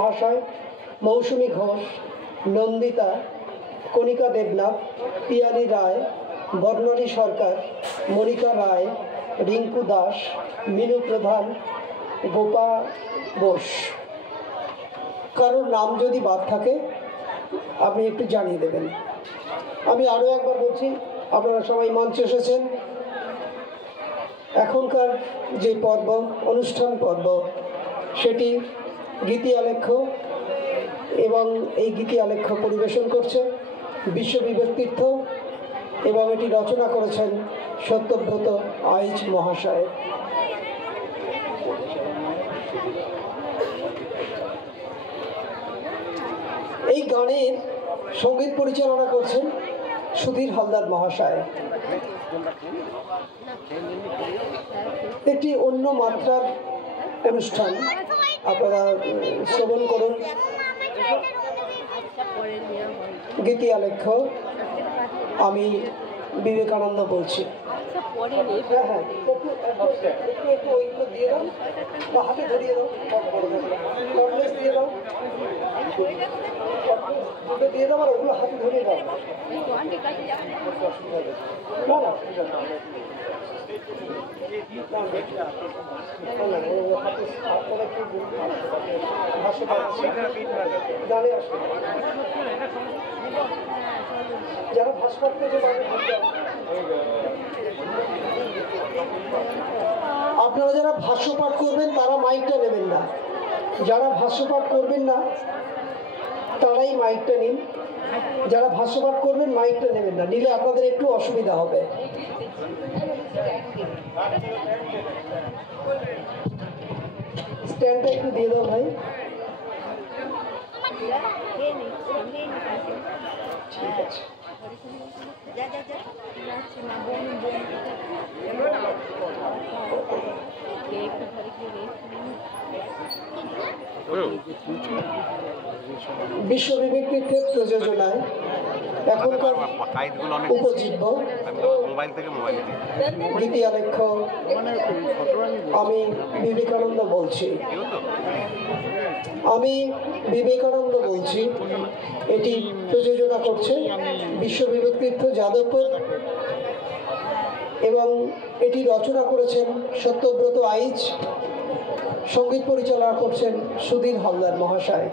মহাশয়, মৌসুমী ঘোষ, নন্দিতা, কণিকা দেবনাথ, পিয়ালি রায়, বর্ণালী সরকার, মনিকা রায়, রিঙ্কু দাস, মিনু প্রধান, গোপা বোস। কারোর নাম যদি বাদ থাকে আপনি একটু জানিয়ে দেবেন। আমি আরও একবার বলছি, আপনারা সবাই মঞ্চে এসেছেন। এখনকার যে পর্ব, অনুষ্ঠান পর্ব, সেটি গীতি আলেখ্য, এবং এই গীতি আলেখ্য পরিবেশন করছে বিশ্ববিবেক তীর্থ, এবং এটি রচনা করেছেন সত্যব্রত আইচ মহাশয়। এই গানের সঙ্গীত পরিচালনা করছেন সুধীর হালদার মহাশয়। একটি অন্য মাত্রার অনুষ্ঠান, আপনারা শ্রবণ করুন। গীতি আলেখ্য আমি বিবেকানন্দ বলছি। হ্যাঁ হ্যাঁ, একটু ওইগুলো দিয়ে দাও, বা হাতে ধরিয়ে দাও, কটলেস দিয়ে দাও, দুটো দিয়ে দাও, আর ওগুলো হাতে ধরিয়ে দাও। না না, যারা ভাস্কর আপনারা যারা ভাষ্যপাঠ করবেন তারা মাইকটা নেবেন না, যারা ভাষ্যপাঠ করবেন না তারাই মাইকটা নিন। যারা ভাষ্যপাঠ করবেন মাইকটা নেবেন না, নিলে আপনাদের একটু অসুবিধা হবে। স্ট্যান্ডটা একটু দিয়ে দাও ভাই। ঠিক আছে, বিশ্ববিবেক তীর্থের প্রযোজনায় এখনকার উপজীব্য গীতি আলেখ্য আমি বিবেকানন্দ বলছি। এটি প্রযোজনা করছে বিশ্ববিবেক তীর্থ যাদবপুর, এবং এটি রচনা করেছেন সত্যব্রত আইচ, সঙ্গীত পরিচালনা করছেন সুধীর হালদার মহাশয়।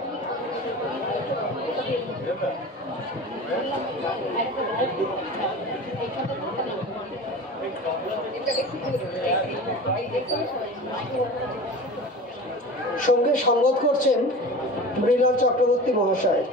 সঙ্গে সঙ্গত করছেন মৃণাল চক্রবর্তী মহাশয়।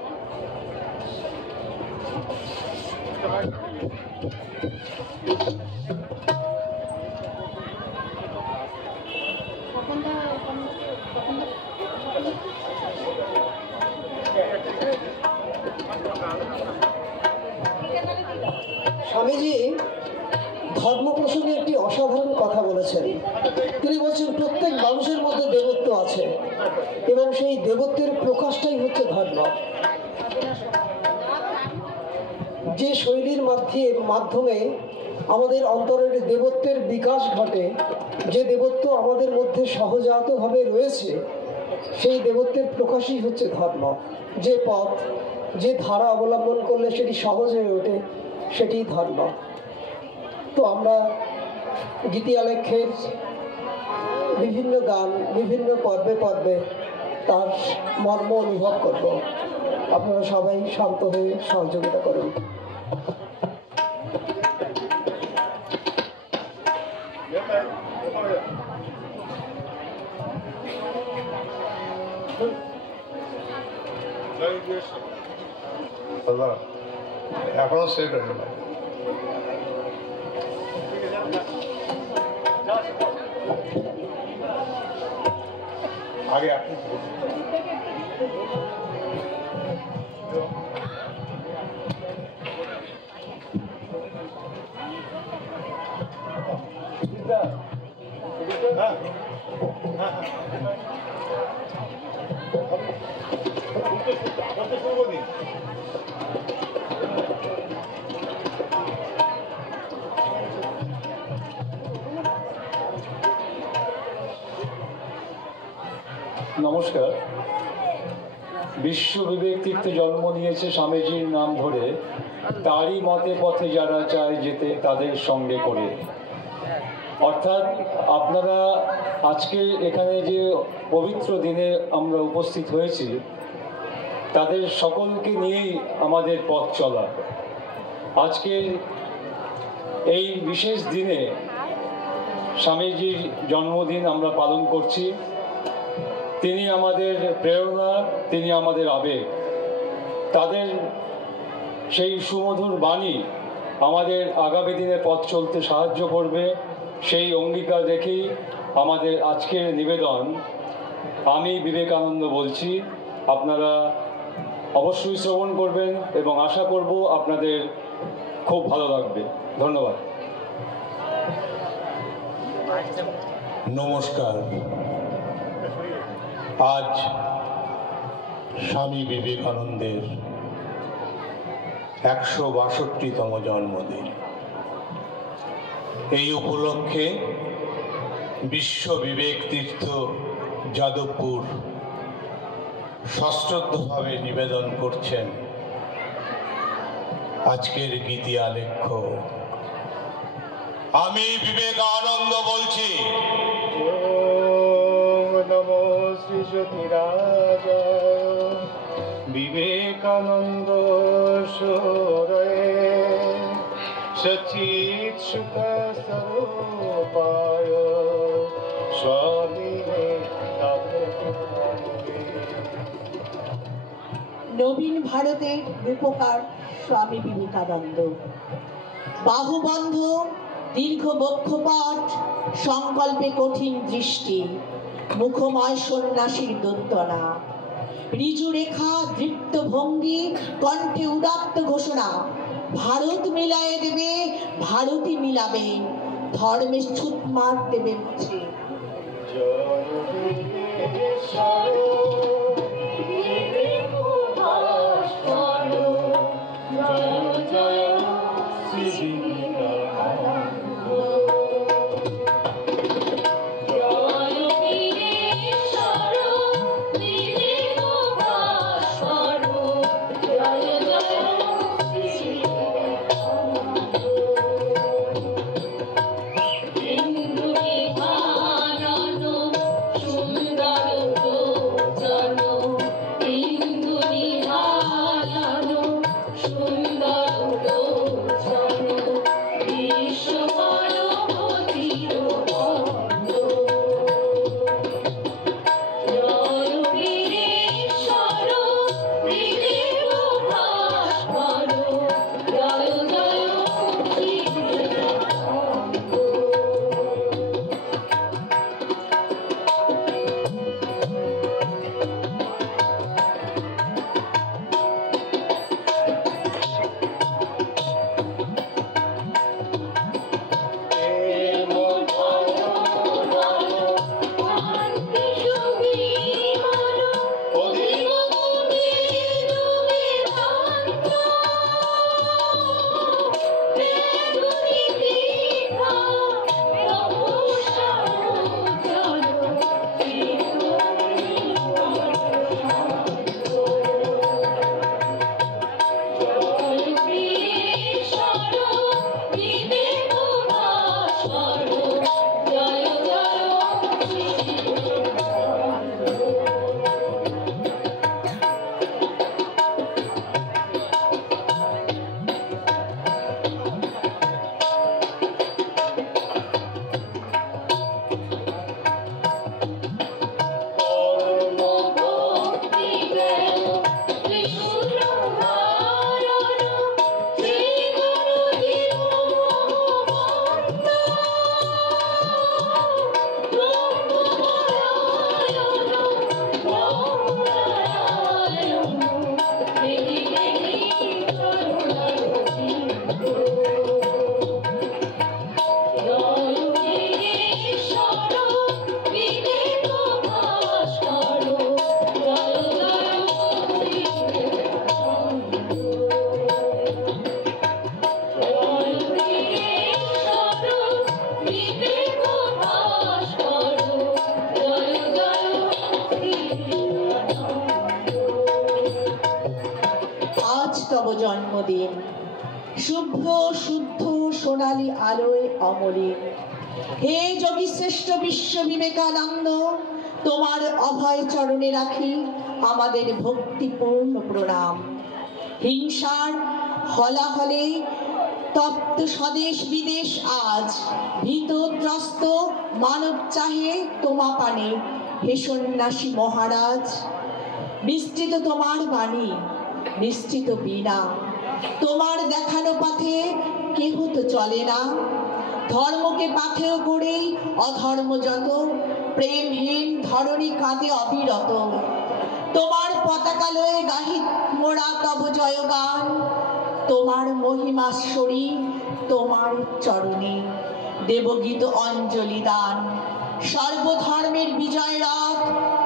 স্বামীজি ধর্ম প্রসঙ্গে একটি অসাধারণ কথা বলেছেন। তিনি বলছেন প্রত্যেক মানুষের মধ্যে দেবত্ব আছে, এবং সেই দেবত্বের প্রকাশটাই হচ্ছে ধর্ম। যে শৈলীর মাধ্যমে আমাদের অন্তরের দেবত্বের বিকাশ ঘটে, যে দেবত্ব আমাদের মধ্যে সহজাতভাবে রয়েছে, সেই দেবত্বের প্রকাশই হচ্ছে ধর্ম। যে পথ, যে ধারা অবলম্বন করলে সেটি সহজ হয়ে ওঠে, সেটি ধর্ম। তো আমরা গীতি আলেখ্যের বিভিন্ন গান বিভিন্ন পর্বে পর্বে তার মর্ম অনুভব করব। আপনারা সবাই শান্ত হয়ে সহযোগিতা করুন। এখনো সেট হয়ে গেল। আগে আপনি নমস্কার। বিশ্ব বিবেক তীর্থে জন্ম নিয়েছে স্বামীজির নাম ধরে, তারই মতে পথে যারা চায় যেতে তাদের সঙ্গে করে। অর্থাৎ আপনারা আজকে এখানে যে পবিত্র দিনে আমরা উপস্থিত হয়েছি, তাদের সকলকে নিয়েই আমাদের পথ চলা। আজকে এই বিশেষ দিনে স্বামীজির জন্মদিন আমরা পালন করছি। তিনি আমাদের প্রেরণা, তিনি আমাদের আবেগ। তাদের সেই সুমধুর বাণী আমাদের আগামী দিনে পথ চলতে সাহায্য করবে, সেই অঙ্গীকার রেখেই আমাদের আজকের নিবেদন। আমি বিবেকানন্দ বলছি, আপনারা অবশ্যই শ্রবণ করবেন এবং আশা করব আপনাদের খুব ভালো লাগবে। ধন্যবাদ। নমস্কার। আজ স্বামী বিবেকানন্দের 162তম জন্মদিন। এই উপলক্ষে বিশ্ব বিবেক তীর্থ যাদবপুর সশ্রদ্ধভাবে নিবেদন করছেন আজকের গীতি আলেখ্য। আমি বিবেকানন্দ বলছি। নমো শ্রী জ্যোতিরাজায় বিবেকানন্দ সুরয়ে সচিৎ সুখ স্বরূপায় স্বামী নবীন ভারতের রূপকার স্বামী বিবেকানন্দ। বাহুবন্ধ, দীর্ঘ বক্ষপাত, সংকল্পে কঠিন দৃষ্টি, মুখময় সন্ন্যাসীর দোত্তনা, ঋজু রেখা, দৃপ্ত ভঙ্গি, কণ্ঠে উদাত্ত ঘোষণা। ভারত মিলায়ে দেবে, ভারতই মিলাবে, ধর্মের ছুত মার দেবে মুছে। তব জন্মদিন, শুভ্র শুদ্ধ সোনালী আলোয় অমলিন। হে যোগী শ্রেষ্ঠ বিশ্ব বিবেকানন্দ, তোমার অভয় চরণে রাখি আমাদের ভক্তিপূর্ণ প্রণাম। হিংসার হলাহলে তপ্ত স্বদেশ বিদেশ আজ, ভীতত্রস্ত মানব চাহে তোমা পানে। হে সন্ন্যাসী মহারাজ, বিস্তৃত তোমার বাণী, নিশ্চিত বীণা। তোমার দেখানো পথে কেহ তো চলে না, ধর্মকে পাথেয় করেই অধর্ম যত, প্রেমহীন ধরণী কাঁদে অবিরত। তোমার পতাকা লয়ে গাহি মোরা তব জয়গান, তোমার মহিমাশ্বরী তোমার চরণে দেবগীত অঞ্জলি দান। সর্বধর্মের বিজয় রথ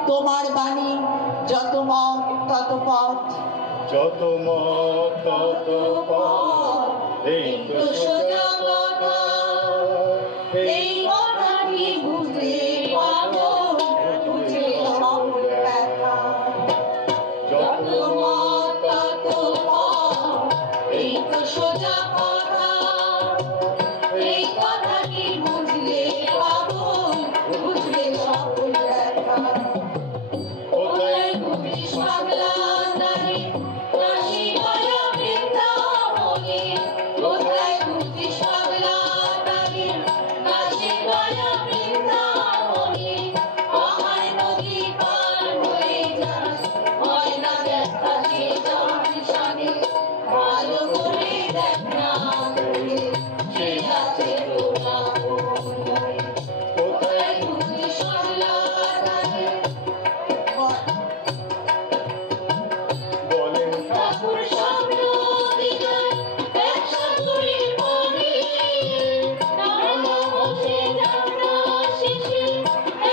তোমার বাণী, যত মত তত পথ, যত মত তত পথ, এই তো সোজা কথা, এই কথাটি বুঝলে পাবো, বুঝে সব ব্যথা। যত মত তত পথ, এই তো সোজা কথা, এই কথাটি বুঝলে পাবো, বুঝলে সব ব্যথা। কোথায় বুঝিস বাংলা নারী, কাশী গয়া বৃন্দাবনে। কোথায় বুঝিস বাংলা নারী, কাশী গয়া বৃন্দাবনে। পাহাড় নদী পার হয়ে যাস, হয় না দেখা সে জানে। ভালো করে দেখ না করে, সে আছে তোরা কোথায়। কোথায় বুঝিস বাংলা নারী, বলেন ঠাকুর স্বপ্ন দিলেন এক সাগরের পানে। নানা বসে যাত্রা শেষে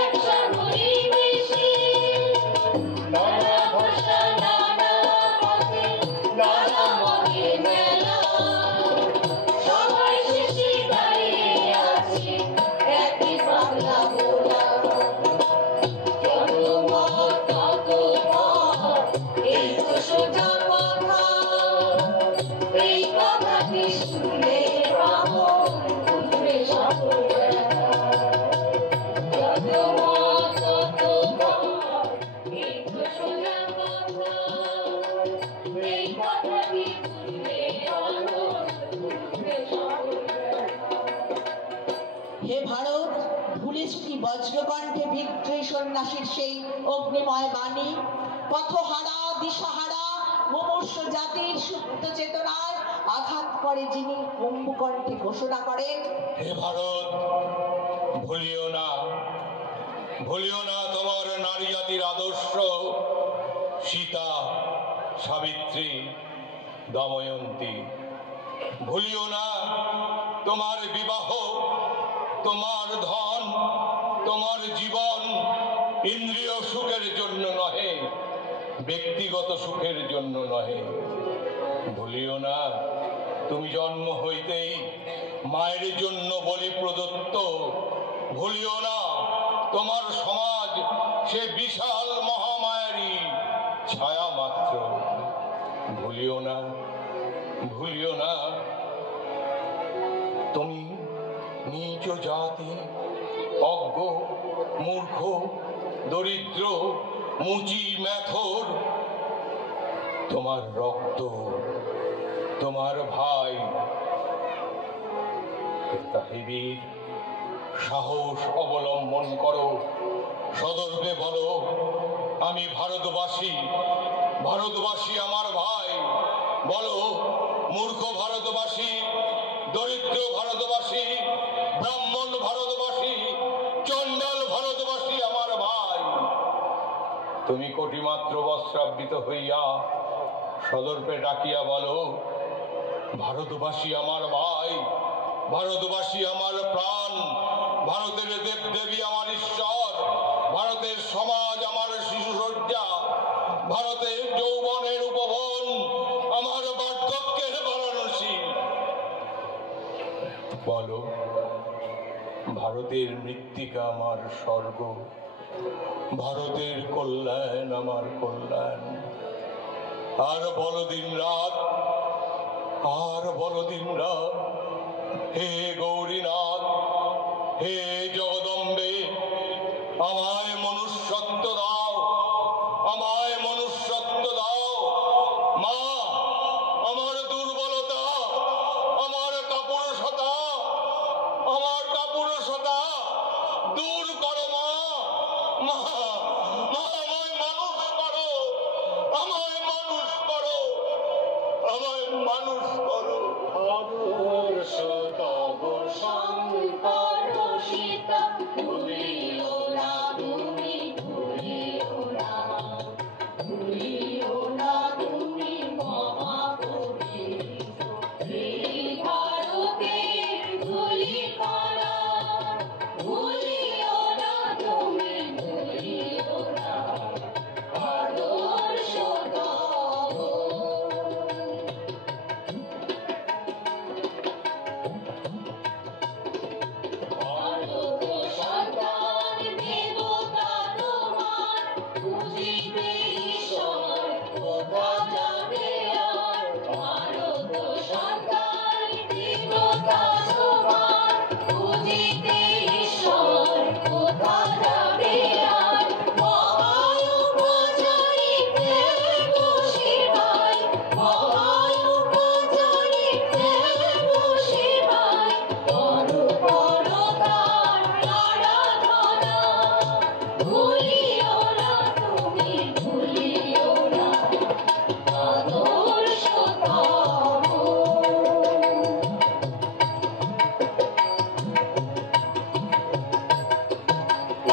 এক সাগরে ভেসে। নানা ভাষা নানা পথে নানা মতে মেলা, সবাই শেষে দাঁড়িয়ে আছে একই বাংলা বলা। যত মত তত পথ, এই তো সোজা কথা, এই কথাটি শুনলে পাবো, বুঝবে সকল ব্যথা। যত মত তত পথ, এই তো সোজা কথা, এই কথাটি শুনলে পাবো, বুঝবে সকল ব্যথা। হে ভারত, ভুলেছ কি বজ্রকণ্ঠে বিদ্রোহী সন্ন্যাসীর সেই অগ্নিময় বাণী? পথহারা দিশাহারা মুমূর্ষ জাতির সুপ্ত চেতনায় আঘাত করে যিনি কুম্ভকণ্ঠে ঘোষণা করেন, হে ভারত, ভুলিও না, ভুলিও না তোমার নারী জাতির আদর্শ। সীতা, সাবিত্রী, দময়ন্তী। ভুলিও না তোমার বিবাহ, তোমার ধন, তোমার জীবন ইন্দ্রিয় সুখের জন্য নহে, ব্যক্তিগত সুখের জন্য নহে। ভুলিও না তুমি জন্ম হইতেই মায়ের জন্য বলি প্রদত্ত। ভুলিও না তোমার সমাজ সে বিশাল মহামায়ারই ছায়া মাত্র। ভুলিও না, ভুলিও না তুমি নীচ জাতি, অজ্ঞ, মূর্খ, দরিদ্র, মুচি, মেথর। তোমার রক্ত, তোমার ভাই তাহিবীর সাহস অবলম্বন করো, সদর্পে বলো আমি ভারতবাসী, ভারতবাসী আমার ভাই। বলো মূর্খ ভারতবাসী, দরিদ্র ভারতবাসী, ব্রাহ্মণ ভারতবাসী, চণ্ডাল ভারতবাসী আমার ভাই। তুমি কোটিমাত্র বস্ত্রাবৃত হইয়া সদর্পে ডাকিয়া বলো ভারতবাসী আমার ভাই, ভারতবাসী আমার প্রাণ, ভারতের দেবদেবী আমার ঈশ্বর, ভারতের সমাজ আমার শিশুসজ্জা, ভারতের যৌবনের উপবন আমার বার্ধক্যের বারাণসী। বলো ভারতের মৃত্তিকা আমার স্বর্গ, ভারতের কল্যাণ আমার কল্যাণ। আর বলো দিন রাত, আর বলো দিন রাত, হে গৌরীনাথ, হে জগদম্বে, আমায় মনুষ্যত্ব দাও, আমায় মনুষ্যত্ব দাও। মা, আমার দুর্বলতা, আমার কাপুরুষতা, আমার কাপুরুষতা দূর করো মা। মা, মা, আমায় মানুষ করো, আমায় মানুষ করো, আমায় মানুষ করো। আদর্শ তব শঙ্কর সীতা, ভুলিও না তুমি, ভুলিও না, ভুলিও না তুমি মহাকবি, এই ভারতের ধূলিকণা, ভুলিও না তুমি, ভুলিও না আদর্শ তব। ভারত সন্তান দেবতা তোমার, বুঝিবে ঈশ্বর কোথা যাবে আর। ভারত সন্তান দেবতা তোমার, বুঝিবে ঈশ্বর কোথা যাবে আর। মহায়ুপচারিতে বসিবাই, মহায়ুপচারিতে বসিবাই, করো করো তার আরাধনা, ভুলিও না তুমি, ভুলিও না আদর্শ তব।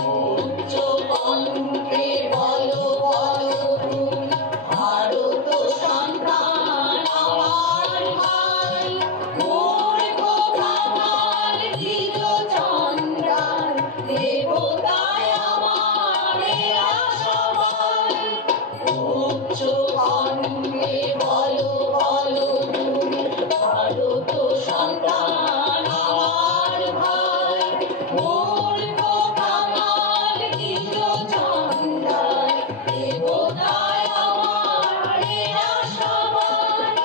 উচ্চ কণ্ঠে বলো বলো তুমি, ভারত সন্তান আমার ভাই, মূর্খ কামাল দ্বিজ চন্দ্রার, দেবতায় আমার আশাবাই। উচ্চ কণ্ঠে বলো বলো তুমি, ভারত সন্তান আমার ভাই, মূর্খ কামাল দ্বিজ চন্দ্রার, দেবতায় আমার আশাবাই।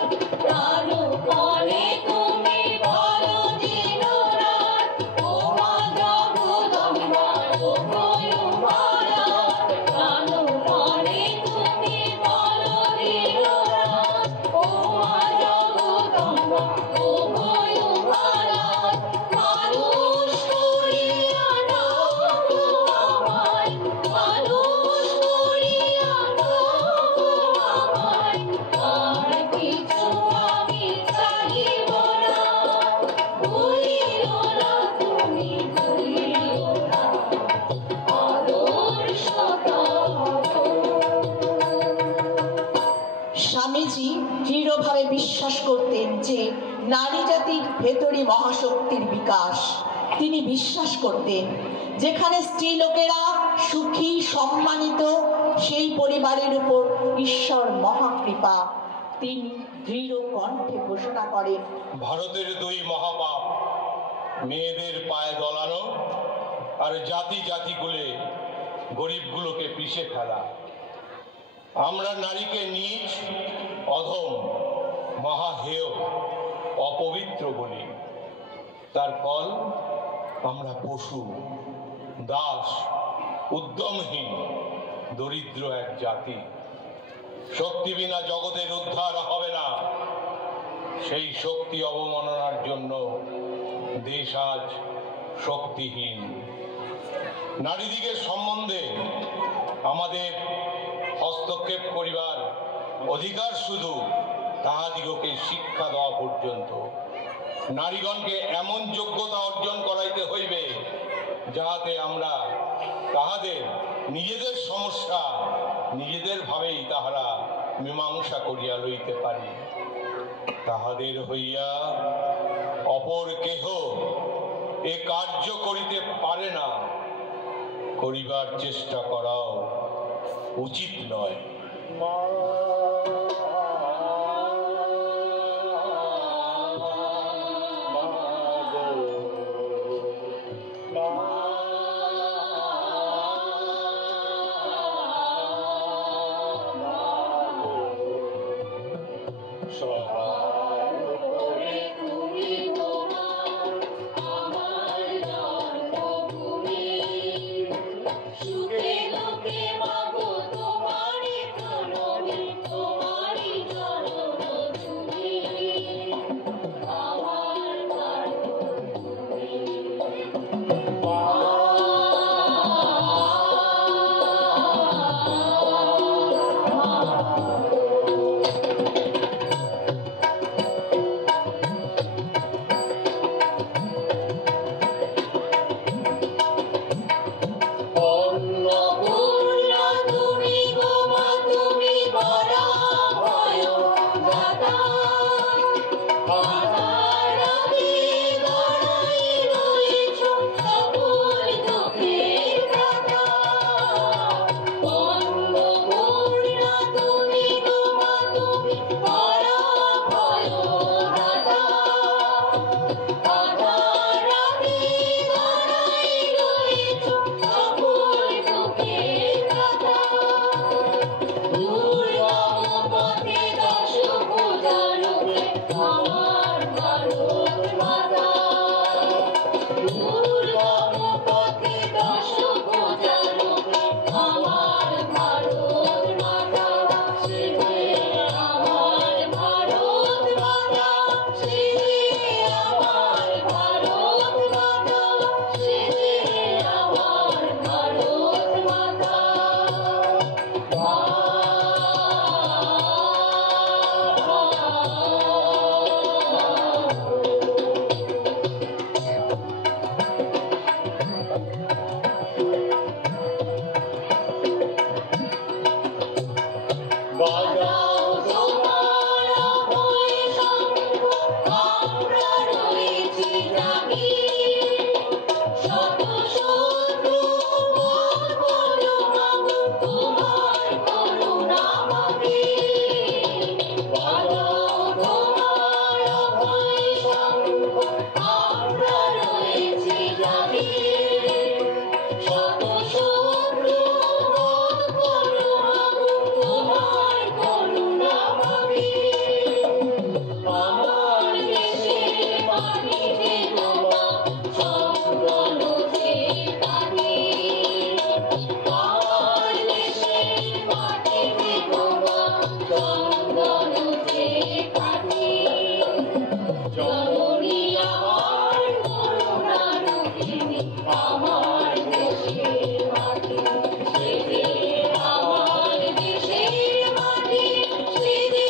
প্রাণপণে তুমি বলো দিনরাত, ও মা জগদম্বা, ও গয়ুমারাত। প্রাণপণে তুমি বলো দিনরাত, ও মা জগদম্বা, ও গয়ুমারাত। মানুষ করিয়া নাও গো আমায়, মানুষ করিয়া নাও গো আমায়, আর কিছু আমি চাহিব না, ভুলিও না তুমি, ভুলিও না আদর্শ তব। স্বামীজি দৃঢ়ভাবে বিশ্বাস করতেন যে নারী জাতির ভেতরই মহাশক্তির বিকাশ। তিনি বিশ্বাস করতেন যেখানে স্ত্রীলোকেরা সুখী সম্মানিত, সেই পরিবারের উপর ঈশ্বর মহাকৃপা। তিনি দৃঢ় কণ্ঠে ঘোষণা করেন, ভারতের দুই মহাপাপ, মেয়েদের পায়ে দলানো আর জাতি জাতিগুলে গরিবগুলোকে পিষে ফেলা। আমরা নারীকে নীচ, অধম, মহাহেয়, অপবিত্র বলি। তার ফল আমরা পশু, দাস, উদ্যমহীন, দরিদ্র এক জাতি। শক্তি বিনা জগতের উদ্ধার হবে না। সেই শক্তি অবমাননার জন্য দেশ আজ শক্তিহীন। নারীদিগের সম্বন্ধে আমাদের হস্তক্ষেপ করিবার অধিকার শুধু তাহাদিগকে শিক্ষা দেওয়া পর্যন্ত। নারীগণকে এমন যোগ্যতা অর্জন করাইতে হইবে যাহাতে আমরা তাহাদের নিজেদের সমস্যা নিজেদের ভাবেই তাহারা মীমাংসা করিয়া লইতে পারি। তাহাদের হইয়া অপর কেহ এ কার্য করিতে পারে না, করিবার চেষ্টা করাও উচিত নয়। মা সবার উপরে তুমি তোমার আমার জন্মভূমি সুখে দুঃখে মাগো তোমারই প্রণমী তোমারই জন্মভূমি আমার মাতৃভূমি অন্নপূর্ণা তুমি গো মা তুমি বড় ভয় দাতা আমার আগে গড়াই রয়েছ সকল দুঃখের দাতা অন্নপূর্ণা তুমি গো মা তুমি বড় ভয় দাতা আমার আগে গড়াই রয়েছ সকল দুঃখের দাতা দুর্গম পথে দশ পূজারূপে আমার ভারত মাতা দুর্গম পথে দশ পূজারূপে আমার ভারত মাতা সে যে আমার ভারত মাতা সে যে আমার ভারত মাতা সে যে আমার ভারত মাতা বাজাও তোমার অভয় শঙ্খ আমরা রয়েছি জাগি শত শত্রু বধ করো মাগো তোমার করুণা মাগে বাজাও তোমার অভয় শঙ্খ আমরা রয়েছি জাগি শত শত্রু বধ করো মাগো তোমার করুণা মাগে আমার দেশের মাটিতে গোমা চন্দন যে কাটে আমার দেশের মাটিতে গোমা চন্দন যে কাটে জননী আমার করুণা রূপিণী আমার দেশের মাটি সে যে আমার দেশের মাটি সে যে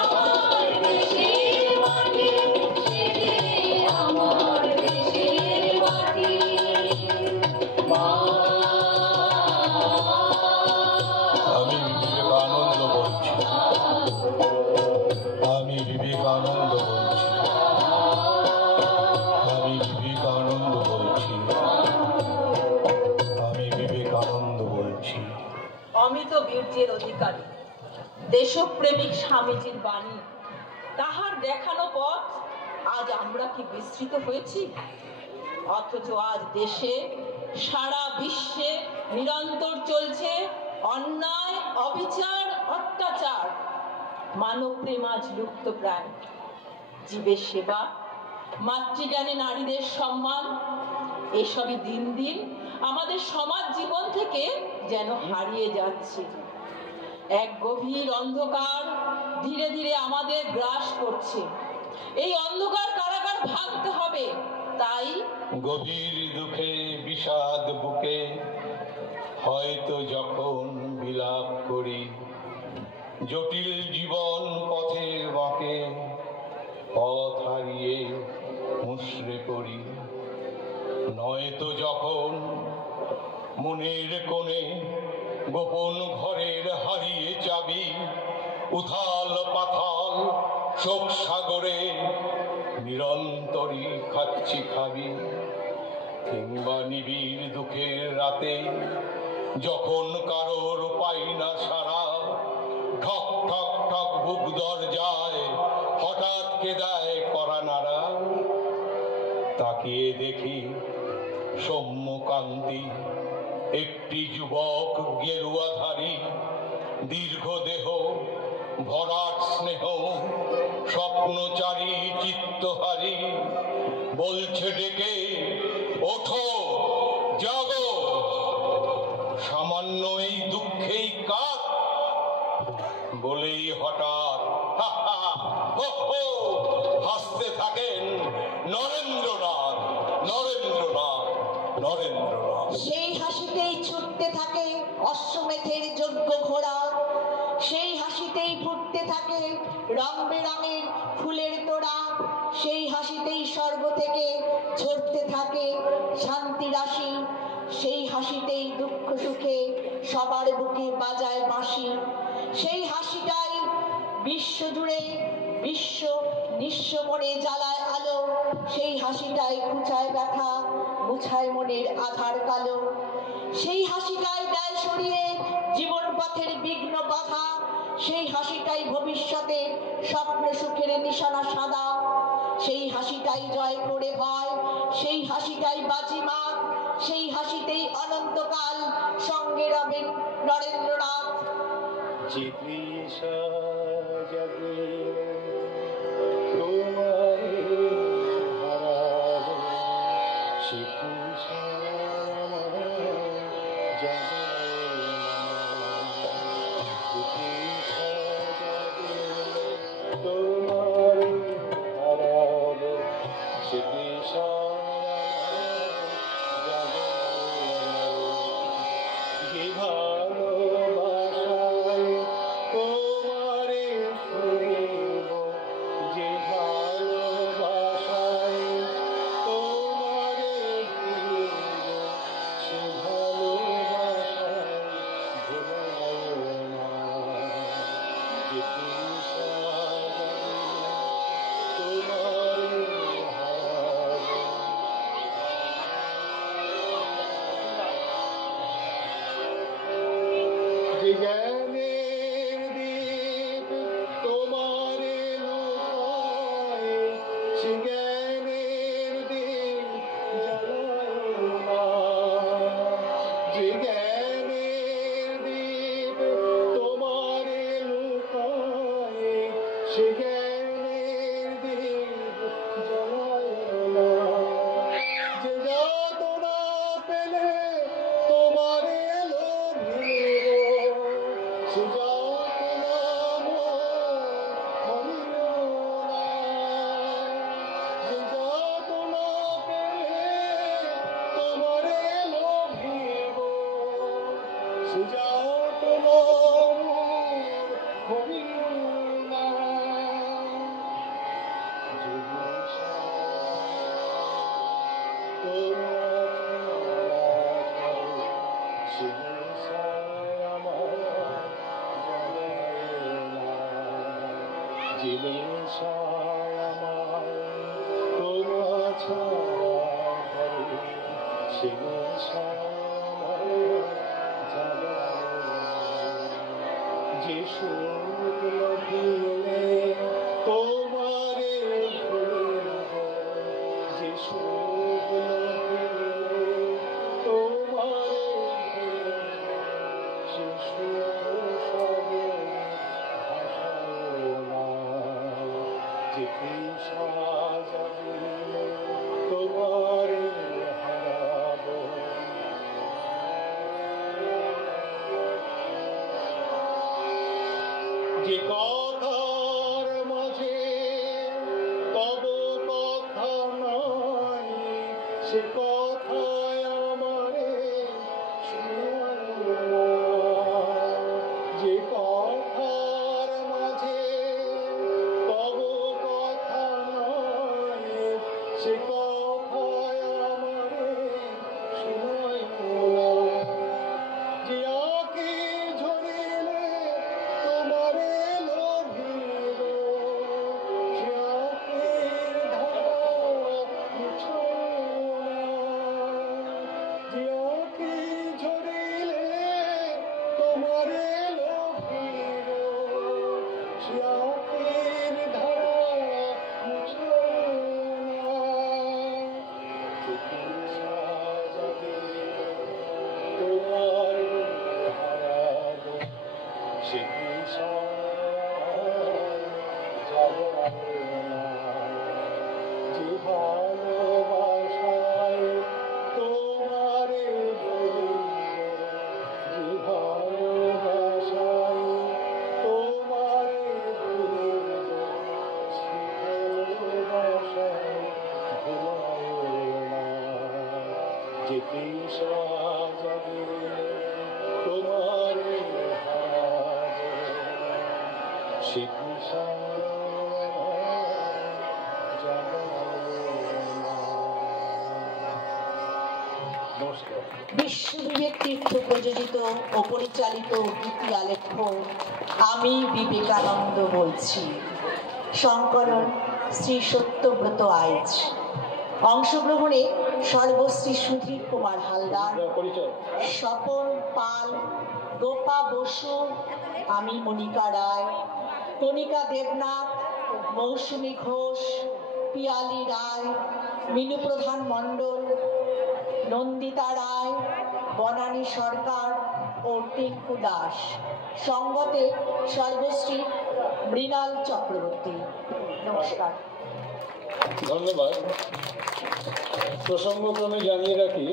আমার দেশের মাটি সে যে আমার দেশের মাটি মা আমি বিবেকানন্দ বলছি আমি বিবেকানন্দ বলছি আমি বিবেকানন্দ বলছি আমি বিবেকানন্দ বলছি অমিত বীর্যের অধিকারী দেশপ্রেমিক স্বামীজির বাণী তাহার দেখানো পথ আজ আমরা কি বিস্মৃত হয়েছি অথচ আজ দেশে সারা বিশ্বে নিরন্তর চলছে অন্যায় অবিচার অত্যাচার মানব প্রেম আজ লুপ্ত প্রায় জীবের সেবা মাতৃজ্ঞানী নারীদের সম্মান এসবই দিন দিন আমাদের সমাজ জীবন থেকে যেন হারিয়ে যাচ্ছে এক গভীর অন্ধকার ধীরে ধীরে আমাদের গ্রাস করছে এই অন্ধকার কারাগার ভাঙতে হবে তাই গভীর দুঃখে বিষাদ বুকে হয়তো যখন বিলাপ করি জটিল জীবন পথের বাঁকে পথ হারিয়ে মুষড়ে পড়ি নয়তো যখন মনের কোণে গোপন ঘরের হারিয়ে চাবি উথাল পাথাল শোক সাগরে নিরন্তরই খাচ্ছি খাবি কিংবা নিবিড় দুঃখের রাতে যখন কারোর পাই না সারা ঠক ঠক ঠক বুক দরজায় হঠাৎ কে দেয় করা নাড়া তাকিয়ে দেখি সৌম্যকান্তি একটি যুবক গেরুয়াধারী দীর্ঘ দেহ ভরাট স্নেহ নিত্যহারি বলছে ডেকে, ওঠো জাগো, সামান্য এই দুঃখেই কাক বলেই হঠাৎ হাসতে থাকেন নরেন্দ্রনাথ, নরেন্দ্রনাথ, নরেন্দ্রনাথ। সেই হাসিতেই ছুটতে থাকে অশ্বমেধের যোগ্য ঘোড়া, সেই হাসিতেই ফুটতে থাকে রং বেরঙের ফুলের তোড়া, সেই হাসিতেই স্বর্গ থেকে ঝরতে থাকে শান্তি রাশি, সেই হাসিতেই দুঃখ সুখে সবার বুকে বাজায় বাঁশি, সেই হাসিটাই বিশ্ব জুড়ে বিশ্ব নিঃস্ব মনে জ্বালায় আলো, সেই হাসিটাই ঘুচায় ব্যথা মুছায় মনের আধার কালো, সেই হাসিটাই দেয় সরিয়ে জীবন পথের বিঘ্ন বাধা, সেই হাসিটাই ভবিষ্যতের স্বপ্ন সুখের নিশানা সাদা, সেই হাসিটাই জয় করে ভয়, সেই হাসিটাই বাজিমাত, সেই হাসিতেই অনন্তকাল সঙ্গে রবেন নরেন্দ্রনাথ। চিত্রিষা জাগে তোমারে হারাবো, চিত্রিষা জাগে চিত্রিষা জাগে তোমারে হারাবো, চিত্রিষা জাগে যে ভালোবাসায় তোমারে ফুরিব, যে ভালোবাসায় তোমারে ফুরিব, সে ভালোবাসায় ভুলাইও না, যে তৃষা জাগে তোমারে হারাবো। যে জ্ঞানের দীপ তোমারে লুকায়, সে জ্ঞানের দীপ জ্বালায়ো না, যে জ্ঞানের দীপ তোমারে লুকায়, সে জ্ঞানের দীপ জ্বালায়ো না, যে যাতনা পেলে তোমারে লোভিব, সে যাতনা মরিল না, যে যাতনা পেলে তোমারে লোভিব, সে যাতনা মরিল না, যে নেশা যে সুখ লভিলে তোমারে ভুলিব, যে সুখ লভিলে তোমারে ভুলিব, সে সুখ সবে ভাষায় না, যে তৃষা জাগিলে তোমারে হারাবো। যে কথার মাঝে তব কথা নাই, সে কথায় আমারে শোনাইও না, যে কথার মাঝে তব কথা নাই, সে কথায় আমারে শোনাইও না, যে আঁখি ঝরিলে তোমারে লোভিব, সে আঁখির ধারা মুছাইও না, যে আঁখি ঝরিলে তোমারে লোভিব, সে আঁখির ধারা মুছাইও না, যে তৃষা জাগিলে তোমারে হারাবো, সে তৃষা জাগে না, স্মৃতি সাজাবে তোমার হারে, স্মৃতি সাজাবে। নমস্কার। বিশ্ববিবেক তীর্থ প্রযোজিত ও পরিচালিত গীতি আলেখ্য আমি বিবেকানন্দ বলছি। সংকলন শ্রী সত্যব্রত আইচ। অংশগ্রহণে সর্বশ্রী সুধীর কুমার হালদার, স্বপন পাল, গোপা বসু, আমি মনিকা রায়, কণিকা দেবনাথ, মৌসুমী ঘোষ, পিয়ালি রায়, মিনু প্রধান মণ্ডল, নন্দিতা রায়, বনানী সরকার ও টিঙ্কু দাস। সঙ্গতে সর্বশ্রী মৃণাল চক্রবর্তী। নমস্কার। ধন্যবাদ। প্রসঙ্গক্রমে জানিয়ে রাখি,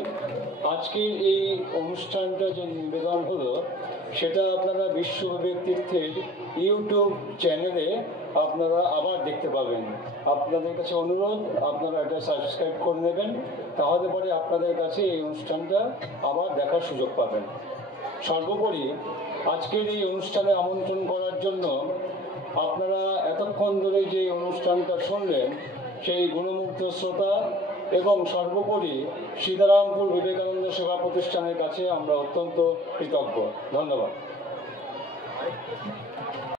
আজকের এই অনুষ্ঠানটা যে নিবেদন হলো সেটা আপনারা বিশ্ববিবেক তীর্থের ইউটিউব চ্যানেলে আপনারা আবার দেখতে পাবেন। আপনাদের কাছে অনুরোধ, আপনারা এটা সাবস্ক্রাইব করে নেবেন, তাহলে পরে আপনাদের কাছে এই অনুষ্ঠানটা আবার দেখার সুযোগ পাবেন। সর্বোপরি আজকের এই অনুষ্ঠানে আমন্ত্রণ করার জন্য আপনারা এতক্ষণ ধরে যে অনুষ্ঠানটা শুনলেন সেই গুণমুগ্ধ শ্রোতা এবং সর্বোপরি সীতারামপুর বিবেকানন্দ সেবা প্রতিষ্ঠানের কাছে আমরা অত্যন্ত কৃতজ্ঞ। ধন্যবাদ।